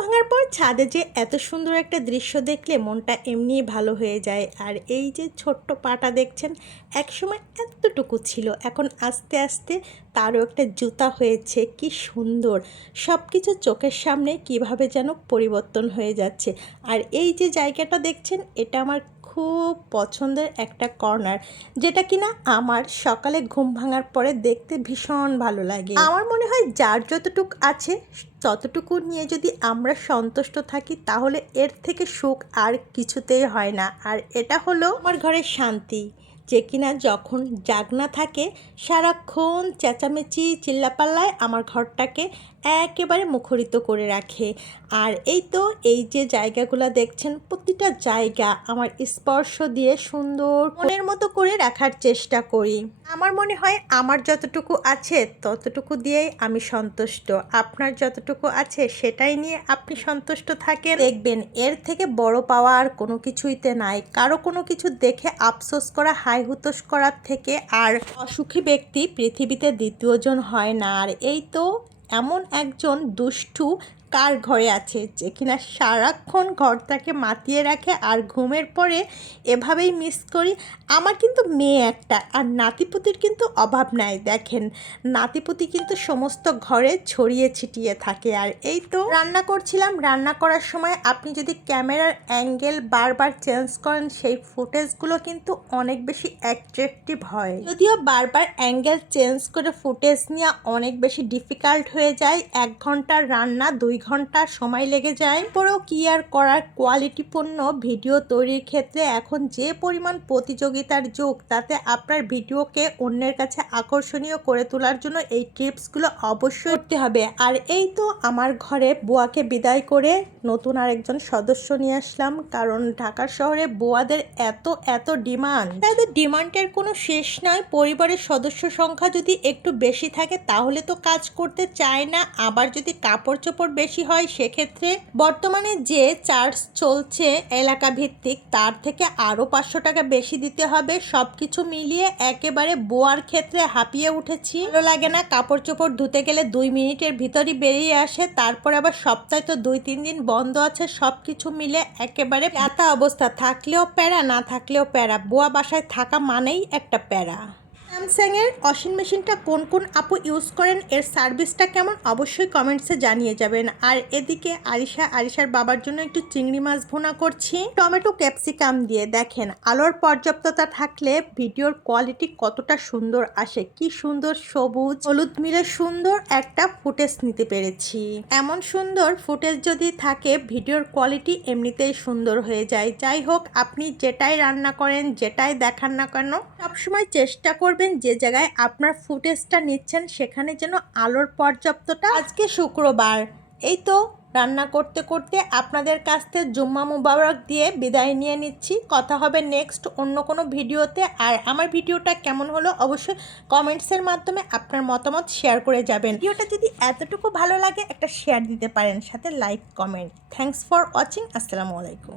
ভাঙার পর ছাদে যে এত সুন্দর একটা দৃশ্য দেখলে মনটা এমনি ভালো হয়ে যায়। আর এই যে ছোট্ট পাটা দেখছেন, একসময় এতটুকু ছিল। এখন আস্তে আস্তে তারও একটা জুতা হয়েছে। কি সুন্দর! সব কিছু চোখের সামনে কীভাবে যেন পরিবর্তন হয়ে যাচ্ছে। আর এই যে জায়গাটা দেখছেন, এটা আমার খুব পছন্দের একটা কর্নার যেটা কিনা আমার সকালে ঘুম ভাঙার পরে দেখতে ভীষণ ভালো লাগে। আমার মনে হয় যার যতটুক আছে, ততটুকু নিয়ে যদি আমরা সন্তুষ্ট থাকি, তাহলে এর থেকে সুখ আর কিছুতেই হয় না। আর এটা হলো আমার ঘরের শান্তি। যে কিনা যখন জাগনা থাকে, সারাক্ষণ চেঁচামেচি চিল্লাপাল্লায় আমার ঘরটাকে একেবারে মুখরিত করে রাখে। আর এই তো এই যে জায়গাগুলো দেখছেন, প্রতিটা জায়গা আমার স্পর্শ দিয়ে সুন্দর মনের মতো করে রাখার চেষ্টা করি। আমার মনে হয় আমার যতটুকু আছে, ততটুকু দিয়েই আমি সন্তুষ্ট। আপনার যতটুকু আছে, সেটাই নিয়ে আপনি সন্তুষ্ট থাকেন। দেখবেন, এর থেকে বড় পাওয়া আর কোনো কিছুইতে নাই। কারও কোনো কিছু দেখে আফসোস করা হাই হুতোষ করার থেকে আর অসুখী ব্যক্তি পৃথিবীতে দ্বিতীয়জন হয় না। আর এই তো এমন একজন দুষ্টু কার ঘরে আছে? যে কিনা সারাক্ষণ ঘরটাকে মাতিয়ে রাখে আর ঘুমের পরে এভাবেই মিস করি। আমার কিন্তু মেয়ে একটা আর নাতিপুতির কিন্তু অভাব নাই, দেখেন। নাতিপুতি কিন্তু সমস্ত ঘরে ছড়িয়ে ছিটিয়ে থাকে আর এই তো রান্না করছিলাম। রান্না করার সময় আপনি যদি ক্যামেরার অ্যাঙ্গেল বারবার চেঞ্জ করেন, সেই ফুটেজগুলো কিন্তু অনেক বেশি অ্যাট্রাকটিভ হয়। যদিও বারবার অ্যাঙ্গেল চেঞ্জ করে ফুটেজ নেওয়া অনেক বেশি ডিফিকাল্ট হয়ে যায়, এক ঘণ্টার রান্না, দুই ঘণ্টা সময় লেগে যায়। পরেও কি আর করার কোয়ালিটিপূর্ণ ভিডিও তৈরির ক্ষেত্রে এখন যে পরিমাণ প্রতিযোগিতার যুগ, তাতে আপনার ভিডিওকে অন্যের কাছে আকর্ষণীয় করে তোলার জন্য এই টিপসগুলো অবশ্যই করতে হবে। আর এই তো আমার ঘরে বুয়াকে বিদায় করে নতুন আরেকজন সদস্য নিয়ে আসলাম, কারণ ঢাকা শহরে বুয়াদের এত এত ডিমান্ড তাদের ডিমান্ডের কোনো শেষ নয় পরিবারের সদস্য সংখ্যা যদি একটু বেশি থাকে, তাহলে তো কাজ করতে চায় না, আবার যদি কাপড় চোপড় বেশি হয়, সেক্ষেত্রে বর্তমানে যে চার্জ চলছে এলাকা ভিত্তিক তার থেকে আরও পাঁচশো টাকা বেশি দিতে হবে। সব কিছু মিলিয়ে একেবারে বোয়ার ক্ষেত্রে হাঁপিয়ে উঠেছি। ভালো লাগে না কাপড় চোপড় ধুতে গেলে দুই মিনিটের ভিতরই বেরিয়ে আসে, তারপর আবার সপ্তাহে তো দুই, তিন দিন বন্ধ আছে সব কিছু মিলে একেবারে এতা অবস্থা। থাকলেও প্যারা, না থাকলেও প্যারা, বোয়া বাসায় থাকা মানেই একটা প্যারা। স্যামসাংয়ের ওয়াশিং মেশিনটা কোন কোন আপু ইউজ করেন, এর সার্ভিসটা কেমন, অবশ্যই কমেন্টসে জানিয়ে যাবেন। আর এদিকে আরিশা, আরিশার বাবার জন্য একটু চিংড়ি মাছ ভুনা করছি। টমেটো ক্যাপসিকাম দিয়ে দেখেন, আলোর পর্যাপ্ততা থাকলে ভিডিওর কোয়ালিটি কতটা সুন্দর আসে, কি সুন্দর সবুজ, হলুদ মিলে সুন্দর একটা ফুটেজ নিতে পেরেছি। এমন সুন্দর ফুটেজ যদি থাকে, ভিডিওর কোয়ালিটি এমনিতেই সুন্দর হয়ে যায়। যাই হোক, আপনি যেটাই রান্না করেন, যেটাই দেখান না কেন, সবসময় চেষ্টা করবেন যে জায়গায় আপনার ফুটেজটা নিচ্ছেন, সেখানে যেন আলোর পর্যাপ্তটা আজকে শুক্রবার। এই তো রান্না করতে করতে আপনাদের কাছ থেকে জুম্মা মুবারক দিয়ে বিদায় নিয়ে নিচ্ছি। কথা হবে নেক্সট অন্য কোনো ভিডিওতে। আর আমার ভিডিওটা কেমন হলো অবশ্যই কমেন্টসের মাধ্যমে আপনার মতামত শেয়ার করে যাবেন। ভিডিওটা যদি এতটুকু ভালো লাগে একটা শেয়ার দিতে পারেন, সাথে like comment thanks for watching আসসালামু আলাইকুম।